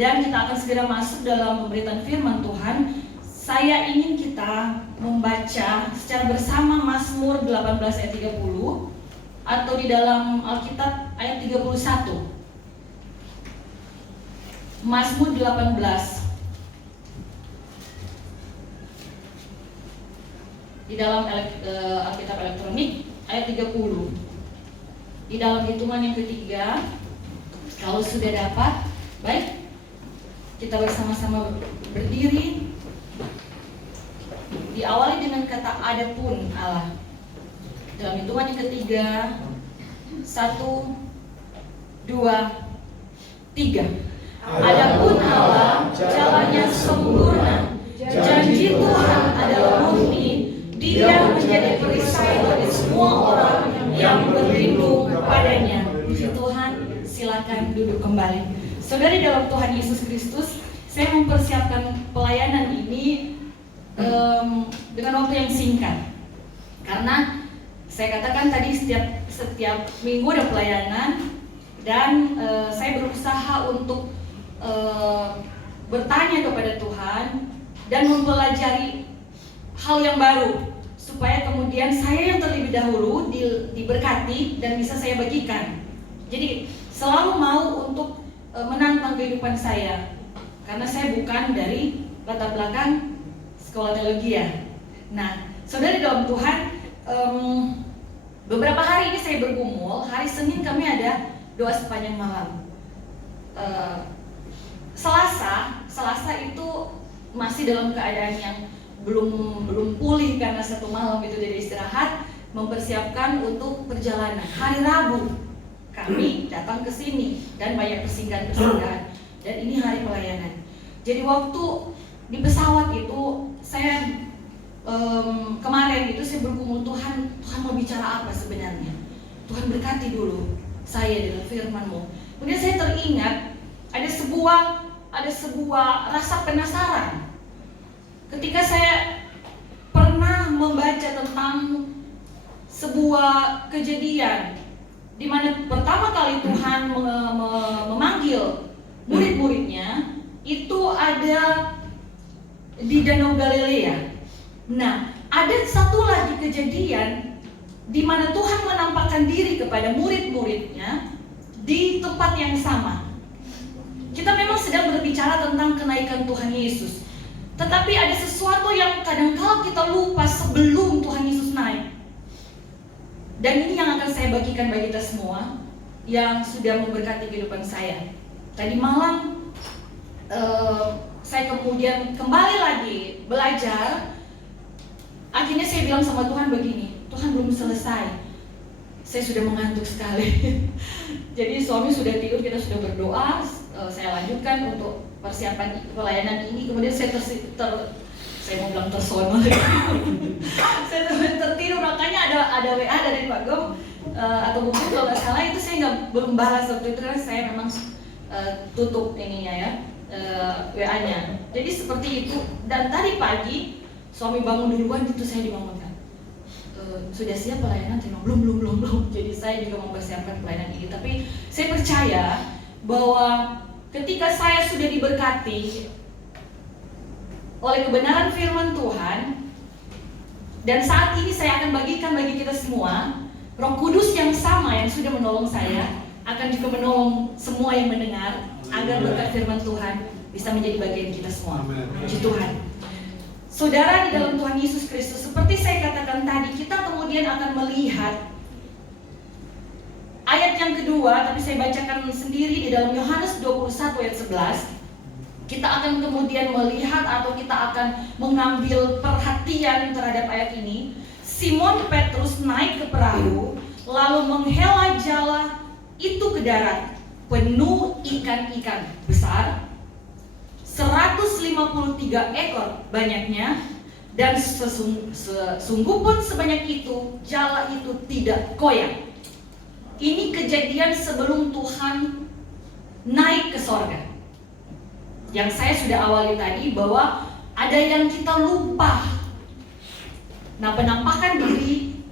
Dan kita akan segera masuk dalam pemberitaan firman Tuhan. Saya ingin kita membaca secara bersama Mazmur 18 ayat 30 atau di dalam Alkitab ayat 31. Mazmur 18 di dalam Alkitab elektronik ayat 30. Di dalam hitungan yang ketiga, kalau sudah dapat, baik, kita bersama-sama berdiri. Diawali dengan kata adapun Allah. Dalam hitungan yang ketiga, 1, 2, 3. Adapun Allah jalannya sempurna, janji Tuhan adalah murni. Dia menjadi perisai bagi semua orang yang berlindung kepadanya. Puji Tuhan, silakan duduk kembali. Saudari dalam Tuhan Yesus Kristus, saya mempersiapkan pelayanan ini dengan waktu yang singkat. Karena saya katakan tadi setiap minggu ada pelayanan, dan saya berusaha untuk bertanya kepada Tuhan dan mempelajari hal yang baru, supaya kemudian saya yang terlebih dahulu diberkati dan bisa saya bagikan. Jadi selalu mau untuk menantang kehidupan saya, karena saya bukan dari latar belakang sekolah teologi ya. Nah, saudara dalam Tuhan, beberapa hari ini saya bergumul. Hari Senin kami ada doa sepanjang malam. Selasa itu masih dalam keadaan yang belum pulih karena satu malam itu jadi istirahat, mempersiapkan untuk perjalanan. Hari Rabu kami datang ke sini dan banyak persinggahan-persinggahan, dan ini hari pelayanan. Jadi waktu di pesawat itu saya kemarin itu saya bergumul, Tuhan mau bicara apa sebenarnya? Tuhan berkati dulu saya dengan firman-Mu. Kemudian saya teringat ada sebuah rasa penasaran ketika saya pernah membaca tentang sebuah kejadian di mana pertama kali Tuhan memanggil murid-muridnya itu ada di Danau Galilea. Nah, ada satu lagi kejadian di mana Tuhan menampakkan diri kepada murid-muridnya di tempat yang sama. Kita memang sedang berbicara tentang kenaikan Tuhan Yesus, tetapi ada sesuatu yang kadang-kala kita lupa sebelum Tuhan Yesus naik. Dan ini yang akan saya bagikan bagi kita semua yang sudah memberkati kehidupan saya. Tadi malam saya kemudian kembali lagi belajar. Akhirnya saya bilang sama Tuhan begini, Tuhan belum selesai, saya sudah mengantuk sekali. Jadi suami sudah tidur, kita sudah berdoa. Saya lanjutkan untuk persiapan pelayanan ini. Kemudian saya mau bilang tersono lagi. Saya tertidur, makanya ada WA dari Pak Gom atau mungkin kalau nggak salah itu saya belum balas waktu itu, karena saya memang tutup ininya ya, WA-nya. Jadi seperti itu. Dan tadi pagi suami bangun duluan, itu saya dibangunkan. Sudah siap pelayanan? Belum. Jadi saya juga mempersiapkan pelayanan ini. Tapi saya percaya bahwa ketika saya sudah diberkati oleh kebenaran firman Tuhan, dan saat ini saya akan bagikan bagi kita semua, Roh Kudus yang sama yang sudah menolong saya akan juga menolong semua yang mendengar, agar berkat firman Tuhan bisa menjadi bagian kita semua. Puji Tuhan. Saudara di dalam Tuhan Yesus Kristus, seperti saya katakan tadi, kita kemudian akan melihat ayat yang kedua, tapi saya bacakan sendiri di dalam Yohanes 21 ayat 11. Kita akan kemudian melihat atau kita akan mengambil perhatian terhadap ayat ini. Simon Petrus naik ke perahu, lalu menghela jala itu ke darat, penuh ikan-ikan besar, 153 ekor banyaknya, dan sesungguh pun sebanyak itu, jala itu tidak koyak. Ini kejadian sebelum Tuhan naik ke sorga. Yang saya sudah awali tadi bahwa ada yang kita lupa. Nah, penampakan diri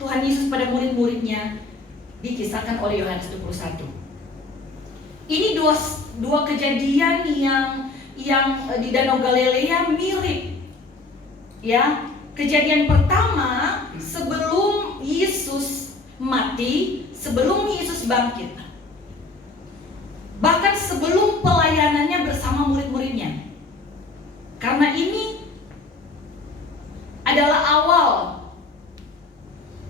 Tuhan Yesus pada murid-muridnya dikisahkan oleh Yohanes 21. Ini dua kejadian yang di Danau Galilea mirip. Ya, kejadian pertama sebelum Yesus mati, sebelum Yesus bangkit. Bahkan sebelum pelayanannya bersama murid-muridnya. Karena ini adalah awal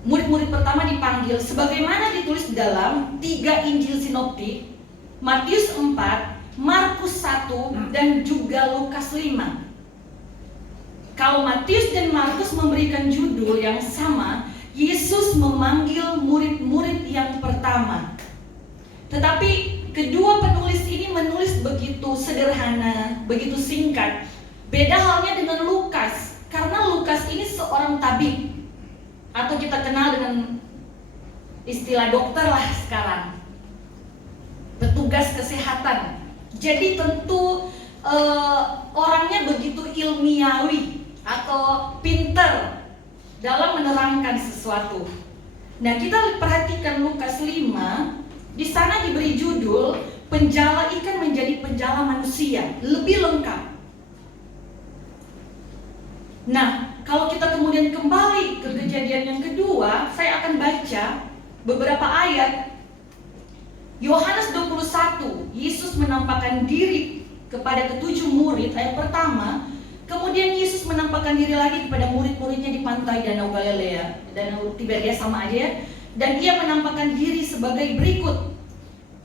murid-murid pertama dipanggil sebagaimana ditulis dalam 3 Injil sinoptik, Matius 4, Markus 1, dan juga Lukas 5. Kalau Matius dan Markus memberikan judul yang sama, Yesus memanggil murid-murid yang pertama. Tetapi kedua penulis ini menulis begitu sederhana, begitu singkat. Beda halnya dengan Lukas, karena Lukas ini seorang tabib, atau kita kenal dengan istilah dokter lah sekarang, petugas kesehatan. Jadi tentu orangnya begitu ilmiawi atau pinter dalam menerangkan sesuatu. Nah, kita perhatikan Lukas 5, di sana diberi judul penjala ikan menjadi penjala manusia, lebih lengkap. Nah, kalau kita kemudian kembali ke kejadian yang kedua, saya akan baca beberapa ayat. Yohanes 21, Yesus menampakkan diri kepada ketujuh murid, ayat pertama. Kemudian Yesus menampakkan diri lagi kepada murid-muridnya di pantai Danau Galilea, Danau Tiberias sama aja ya. Dan ia menampakkan diri sebagai berikut.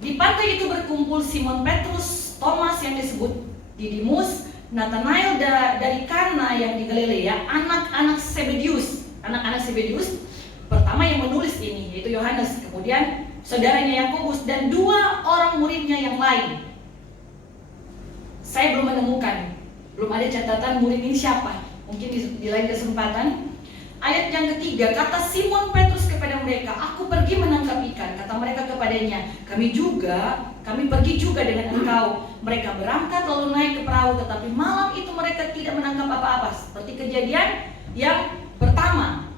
Di pantai itu berkumpul Simon Petrus, Thomas yang disebut Didimus, Nathanael dari Kana yang di Galilea, anak-anak Zebedius. Anak-anak Zebedius pertama yang menulis ini yaitu Yohanes, kemudian saudaranya Yakobus dan 2 orang muridnya yang lain. Saya belum menemukan, belum ada catatan murid ini siapa. Mungkin di lain kesempatan. Ayat yang ketiga, kata Simon Petrus kepada mereka, aku pergi menangkap ikan. Kata mereka kepadanya, kami pergi juga dengan engkau. Mereka berangkat lalu naik ke perahu, tetapi malam itu mereka tidak menangkap apa-apa. Seperti kejadian yang pertama.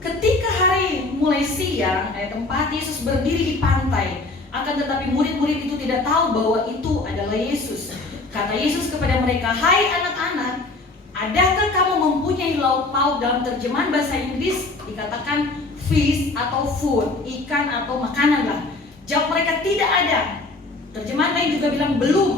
Ketika hari mulai siang, ayat 4, Yesus berdiri di pantai. Akan tetapi murid-murid itu tidak tahu bahwa itu adalah Yesus. Kata Yesus kepada mereka, hai anak-anak, adakah kamu mempunyai lauk pauk? Dalam terjemahan bahasa Inggris dikatakan fish atau food, ikan atau makanan lah. Jawab mereka, tidak ada. Terjemahan lain juga bilang belum.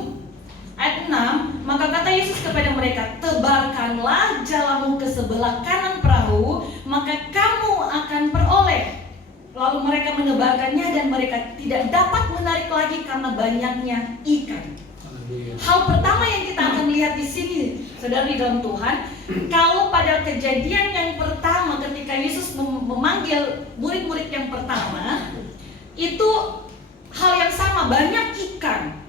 Ayat 6, maka kata Yesus kepada mereka, tebarkanlah jalamu ke sebelah kanan perahu, maka kamu akan peroleh. Lalu mereka menebarkannya dan mereka tidak dapat menarik lagi karena banyaknya ikan. Hal pertama yang kita akan lihat di sini, saudara di dalam Tuhan, kalau pada kejadian yang pertama ketika Yesus memanggil murid-murid yang pertama, itu hal yang sama, banyak ikan.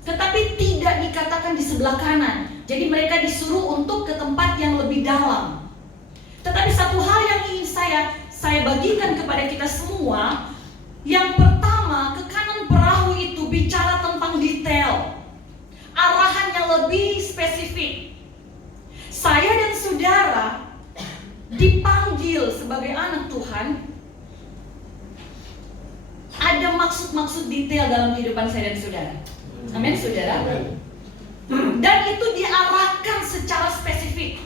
Tetapi tidak dikatakan di sebelah kanan. Jadi mereka disuruh untuk ke tempat yang lebih dalam. Tetapi satu hal yang ingin saya bagikan kepada kita semua, yang pertama, ke kanan perahu itu bicara tentang detail. Arahan yang lebih spesifik. Saya dan saudara dipanggil sebagai anak Tuhan. Ada maksud-maksud detail dalam kehidupan saya dan saudara. Amin, saudara. Dan itu diarahkan secara spesifik.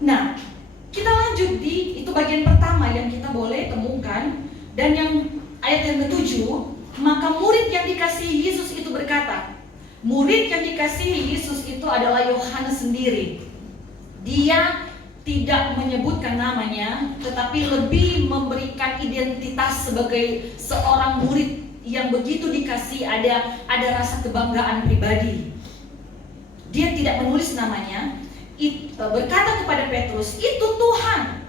Nah, kita lanjut itu bagian pertama yang kita boleh temukan. Dan yang ayat yang ke-7, maka murid yang dikasihi Yesus itu berkata, murid yang dikasihi Yesus itu adalah Yohanes sendiri. Dia tidak menyebutkan namanya, tetapi lebih memberikan identitas sebagai seorang murid yang begitu dikasih, ada rasa kebanggaan pribadi. Dia tidak menulis namanya, berkata kepada Petrus, itu Tuhan.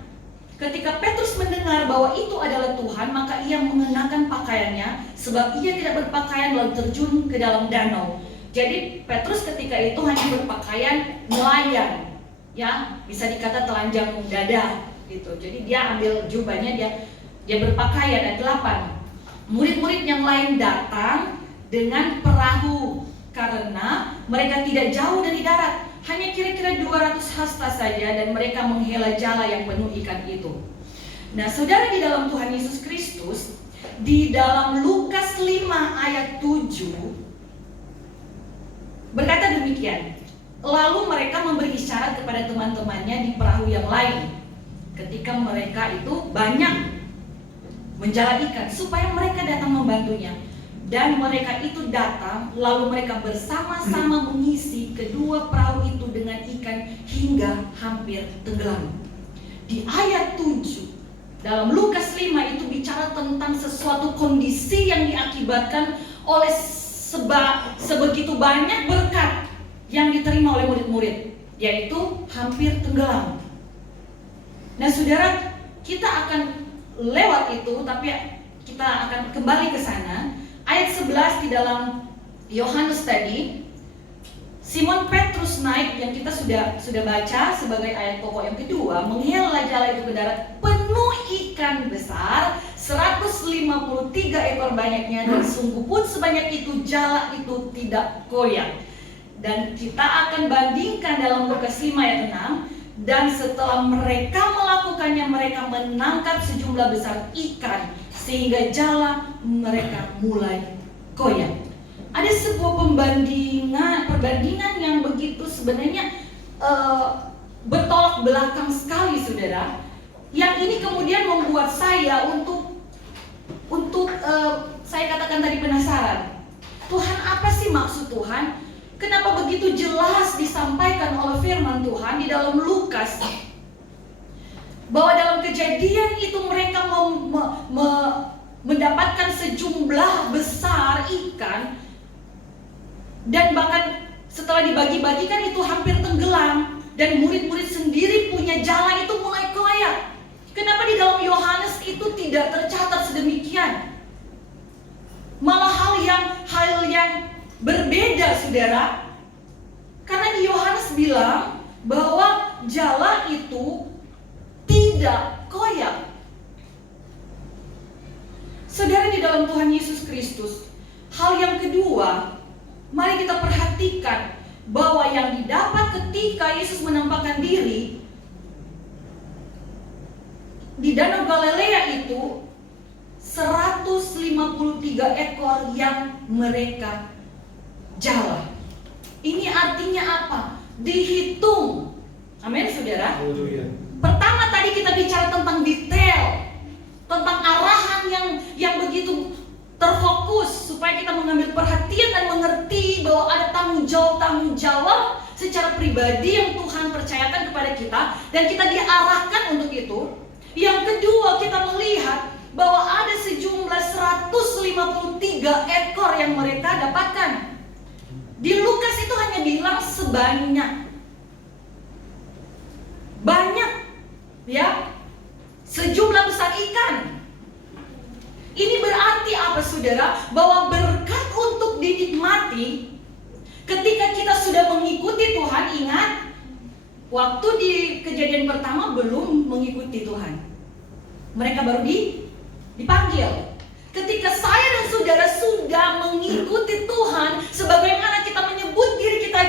Ketika Petrus mendengar bahwa itu adalah Tuhan, maka ia mengenakan pakaiannya, sebab ia tidak berpakaian lalu terjun ke dalam danau. Jadi Petrus ketika itu hanya berpakaian nelayan, ya bisa dikata telanjang dada gitu. Jadi dia ambil jubahnya, dia berpakaian. Ayat 8, murid-murid yang lain datang dengan perahu karena mereka tidak jauh dari darat, hanya kira-kira 200 hasta saja, dan mereka menghela jala yang penuh ikan itu. Nah, saudara di dalam Tuhan Yesus Kristus, di dalam Lukas 5 ayat 7 berkata demikian. Lalu mereka memberi isyarat kepada teman-temannya di perahu yang lain ketika mereka itu banyak menjala ikan, supaya mereka datang membantunya. Dan mereka itu datang, lalu mereka bersama-sama mengisi kedua perahu itu dengan ikan hingga hampir tenggelam. Di ayat 7 dalam Lukas 5 itu bicara tentang sesuatu kondisi yang diakibatkan oleh sebegitu banyak berkat yang diterima oleh murid-murid, yaitu hampir tenggelam. Nah saudara, kita akan lewat itu, tapi kita akan kembali ke sana. Ayat 11 di dalam Yohanes tadi, Simon Petrus naik, yang kita sudah baca sebagai ayat pokok yang kedua, menghela jala itu ke darat penuh ikan besar 153 ekor banyaknya, dan sungguh pun sebanyak itu jala itu tidak goyang. Dan kita akan bandingkan dalam Lukas 5 ayat 6. Dan setelah mereka melakukannya, mereka menangkap sejumlah besar ikan sehingga jala mereka mulai goyang. Ada sebuah perbandingan yang begitu sebenarnya bertolak belakang sekali, saudara. Yang ini kemudian membuat saya untuk saya katakan tadi penasaran. Tuhan, apa sih maksud Tuhan? Kenapa begitu jelas disampaikan oleh firman Tuhan di dalam Lukas bahwa dalam kejadian itu mereka mendapatkan sejumlah besar ikan, dan bahkan setelah dibagi-bagikan itu hampir tenggelam, dan murid-murid sendiri punya jala itu mulai koyak. Kenapa di dalam Yohanes itu tidak tercatat sedemikian? Malah hal yang berbeda, saudara. Karena di Yohanes bilang bahwa jala itu tidak koyak. Saudara, di dalam Tuhan Yesus Kristus, hal yang kedua, mari kita perhatikan bahwa yang didapat ketika Yesus menampakkan diri di Danau Galilea itu 153 ekor yang mereka jala. Ini artinya apa? Dihitung. Amin, saudara. Pertama tadi kita bicara tentang detail, tentang arahan yang begitu terfokus supaya kita mengambil perhatian dan mengerti bahwa ada tanggung jawab secara pribadi yang Tuhan percayakan kepada kita, dan kita diarahkan untuk itu. Yang kedua, kita melihat bahwa ada sejumlah 153 ekor yang mereka dapatkan. Di Lukas itu hanya bilang banyak, ya, sejumlah besar ikan. Ini berarti apa, saudara? Bahwa berkat untuk dinikmati ketika kita sudah mengikuti Tuhan. Ingat, waktu di kejadian pertama belum mengikuti Tuhan, mereka baru dipanggil. Ketika saya dan saudara sudah mengikuti Tuhan, sebagaimana kita menyebut diri kita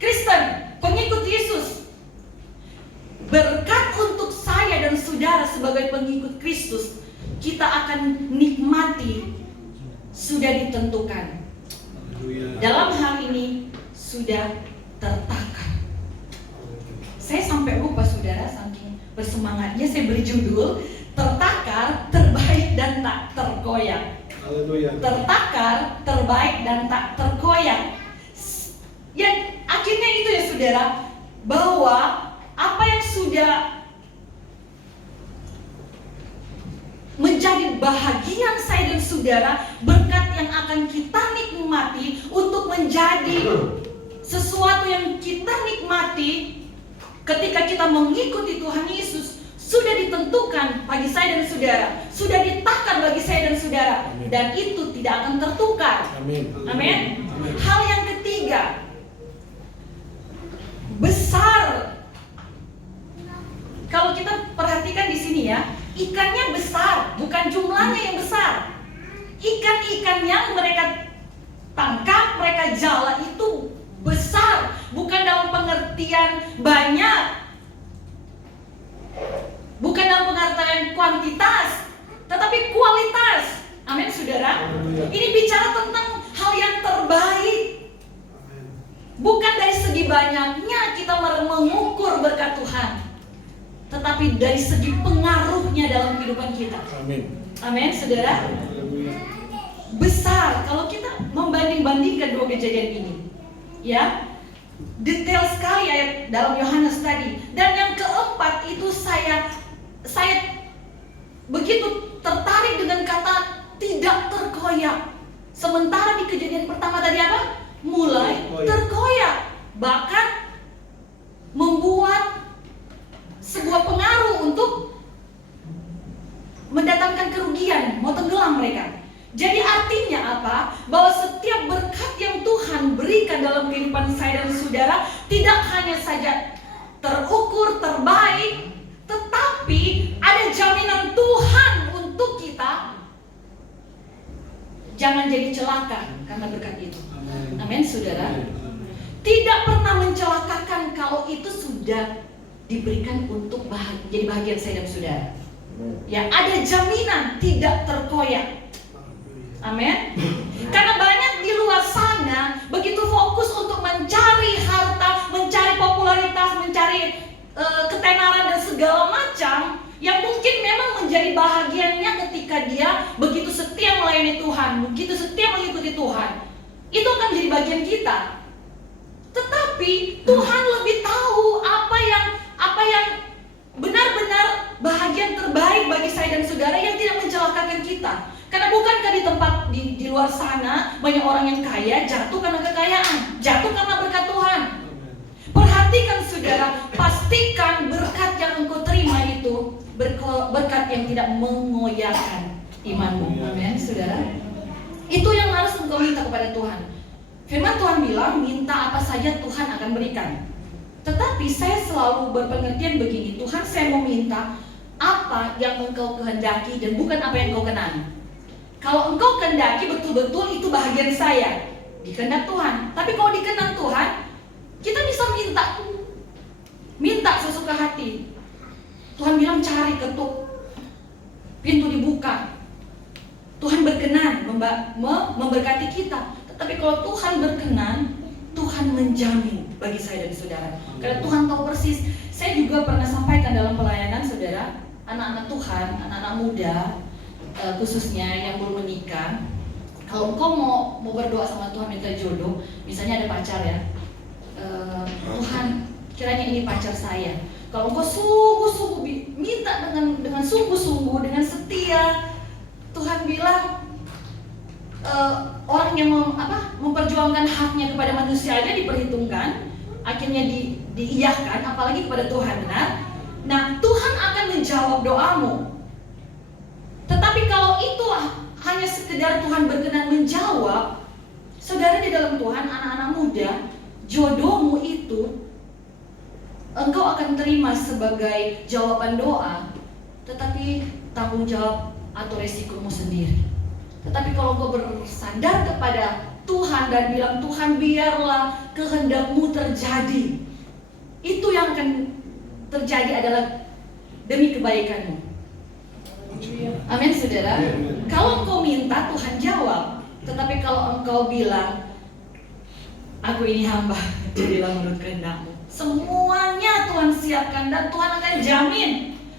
Kristen, pengikut Yesus, berkat untuk saya dan saudara sebagai pengikut Kristus, kita akan nikmati sudah ditentukan. Dalam hal ini sudah tertakar. Saya sampai lupa, saudara, saking bersemangatnya saya beri judul tertakar, terbaik dan tak tergoyang. Tertakar, terbaik dan tak tergoyang. Yang akhirnya itu, ya saudara, bahwa apa yang sudah menjadi bahagian saya dan saudara, berkat yang akan kita nikmati untuk menjadi sesuatu yang kita nikmati ketika kita mengikuti Tuhan Yesus, sudah ditentukan bagi saya dan saudara, sudah ditakar bagi saya dan saudara. Amin. Dan itu tidak akan tertukar. Amin. Amin. Hal yang ketiga, besar. Kalau kita perhatikan di sini, ya, ikannya besar, bukan jumlahnya yang besar. Ikan-ikan yang mereka tangkap, mereka jala itu besar, bukan dalam pengertian banyak, bukan dalam pengertian kuantitas, tetapi kualitas. Amin saudara. Ini bicara tentang hal yang terbaik. Bukan dari segi banyaknya kita mengukur berkat Tuhan, tetapi dari segi pengaruhnya dalam kehidupan kita. Amin saudara. Besar kalau kita membanding-bandingkan dua kejadian ini, ya, detail sekali ayat dalam Yohanes tadi. Dan yang keempat itu saya begitu tertarik dengan kata tidak terkoyak. Sementara di kejadian pertama tadi apa? Mulai terkoyak, bahkan membuat sebuah pengaruh untuk mendatangkan kerugian, mau tenggelam mereka. Jadi artinya apa? Bahwa setiap berkat yang Tuhan berikan dalam kehidupan saya dan saudara tidak hanya saja terukur, terbaik, tetapi ada jaminan Tuhan untuk kita jangan jadi celaka karena berkat itu. Amin saudara. Tidak pernah mencelakakan kalau itu sudah diberikan untuk jadi bahagian saya dan saudara. Ya, ada jaminan tidak terkoyak. Amin. Karena banyak di luar sana begitu fokus untuk mencari harta, mencari popularitas, mencari ketenaran dan segala macam yang mungkin memang menjadi bahagiannya ketika dia begitu setia melayani Tuhan, begitu setia mengikuti Tuhan. Itu akan menjadi bagian kita. Tetapi Tuhan lebih tahu apa yang benar-benar bahagian terbaik bagi saya dan saudara yang tidak mencelakakan kita. Karena bukankah di tempat di luar sana banyak orang yang kaya jatuh karena kekayaan, jatuh karena berkat Tuhan. Perhatikan saudara, pastikan berkat yang engkau terima itu berkat yang tidak mengoyakkan imanmu. Amin saudara. Itu yang harus engkau minta kepada Tuhan. Firman Tuhan bilang, minta apa saja Tuhan akan berikan. Tetapi saya selalu berpengertian begini, Tuhan, saya mau minta apa yang engkau kehendaki dan bukan apa yang engkau kenali. Kalau engkau kehendaki betul-betul itu bahagian saya, di kehendak Tuhan. Tapi kalau di kehendak Tuhan, kita bisa minta sesuka hati. Tuhan bilang cari, ketuk, pintu dibuka. Tuhan berkenan memberkati kita. Tetapi kalau Tuhan berkenan, Tuhan menjamin bagi saya dan saudara. Karena Tuhan tahu persis. Saya juga pernah sampaikan dalam pelayanan saudara, anak-anak Tuhan, anak-anak muda, khususnya yang belum menikah. Kalau engkau mau berdoa sama Tuhan minta jodoh, misalnya ada pacar ya, Tuhan kiranya ini pacar saya. Kalau engkau sungguh-sungguh minta dengan sungguh-sungguh, dengan setia, Tuhan bilang orang yang memperjuangkan haknya kepada manusia aja diperhitungkan, akhirnya diiyahkan, apalagi kepada Tuhan, benar? Nah, Tuhan akan menjawab doamu. Tetapi kalau itu hanya sekedar Tuhan berkenan menjawab, saudara di dalam Tuhan, anak-anak muda, jodohmu itu engkau akan terima sebagai jawaban doa, tetapi tanggung jawab atau resikomu sendiri. Tetapi kalau engkau bersandar kepada Tuhan dan bilang, Tuhan biarlah kehendakmu terjadi, itu yang akan terjadi adalah demi kebaikanmu. Amin saudara. Kalau engkau minta, Tuhan jawab. Tetapi kalau engkau bilang, aku ini hamba, jadilah menurut kehendakmu, semuanya Tuhan siapkan dan Tuhan akan jamin.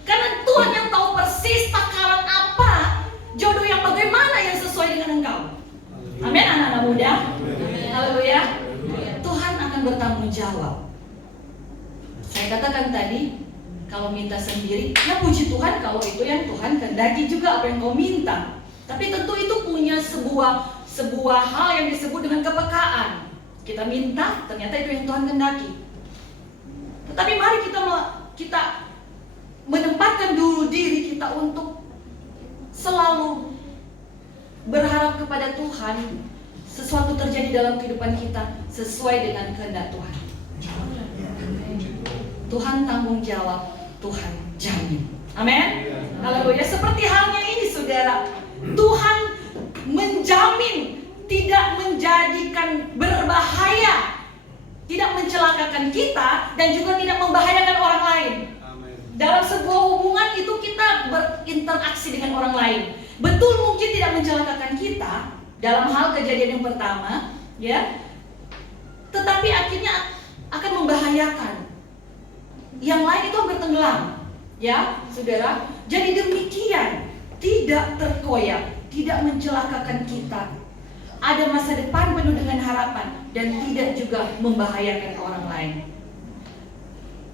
Karena Tuhan yang tahu persis takaran apa jodoh yang bagaimana yang sesuai dengan engkau. Amin anak-anak muda. Haleluya. Tuhan akan bertanggung jawab. Saya katakan tadi, kalau minta sendiri, ya puji Tuhan kalau itu yang Tuhan kehendaki juga apa yang kau minta. Tapi tentu itu punya sebuah hal yang disebut dengan kepekaan. Kita minta, ternyata itu yang Tuhan kehendaki. Tetapi mari kita menempatkan dulu diri kita untuk selalu berharap kepada Tuhan, sesuatu terjadi dalam kehidupan kita sesuai dengan kehendak Tuhan. Tuhan tanggung jawab, Tuhan jamin. Amin. Haleluya. Seperti halnya ini saudara, Tuhan menjamin tidak menjadikan berbahaya, tidak mencelakakan kita dan juga tidak membahayakan orang lain. Dalam sebuah hubungan itu kita berinteraksi dengan orang lain. Betul mungkin tidak mencelakakan kita dalam hal kejadian yang pertama, ya. Tetapi akhirnya akan membahayakan. Yang lain itu hampir tenggelam, ya, saudara. Jadi demikian, tidak terkoyak, tidak mencelakakan kita. Ada masa depan penuh dengan harapan dan tidak juga membahayakan orang lain.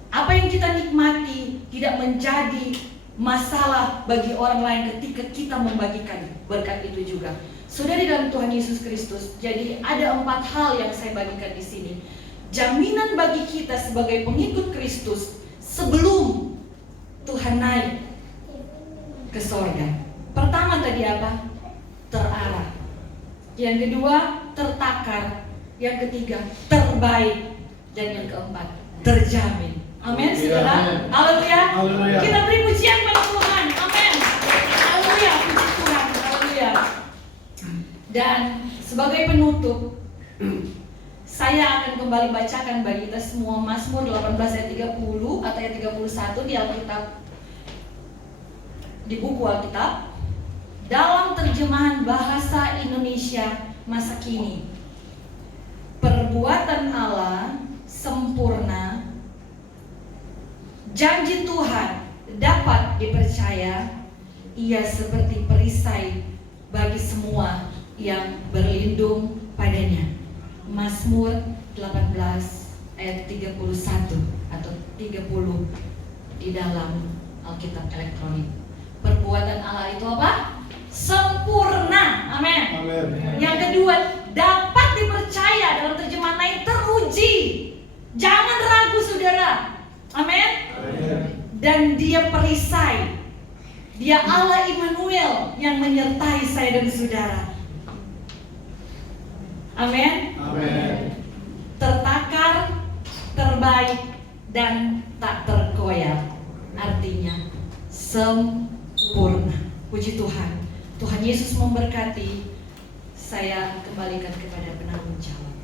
Apa yang kita nikmati tidak menjadi masalah bagi orang lain ketika kita membagikan berkat itu juga. Sudah di dalam Tuhan Yesus Kristus. Jadi ada 4 hal yang saya bagikan di sini. Jaminan bagi kita sebagai pengikut Kristus sebelum Tuhan naik ke sorga. Pertama tadi apa? Terarah. Yang kedua, tertakar. Yang ketiga, terbaik. Dan yang keempat, terjamin. Amin, saudara. Haleluya. Kita beri pujian pada Tuhan. Amin. Haleluya, puji Tuhan. Haleluya. Dan sebagai penutup, saya akan kembali bacakan bagi kita semua Mazmur 18 ayat 30 atau ayat 31 di Alkitab, di buku Alkitab, dalam terjemahan bahasa Indonesia masa kini. Perbuatan Allah sempurna, janji Tuhan dapat dipercaya, ia seperti perisai bagi semua yang berlindung padanya. Mazmur 18 ayat 31 atau 30 di dalam Alkitab elektronik. Perbuatan Allah itu apa? Sempurna. Amin. Yang kedua, dapat dipercaya, dalam terjemahan lain teruji. Jangan ragu, saudara. Amin. Dan dia perisai. Dia Allah Immanuel yang menyertai saya dan saudara. Amin. Tertakar, terbaik, dan tak terkoyak. Artinya sempurna. Puji Tuhan. Tuhan Yesus memberkati. Saya kembalikan kepada penanggung jawab.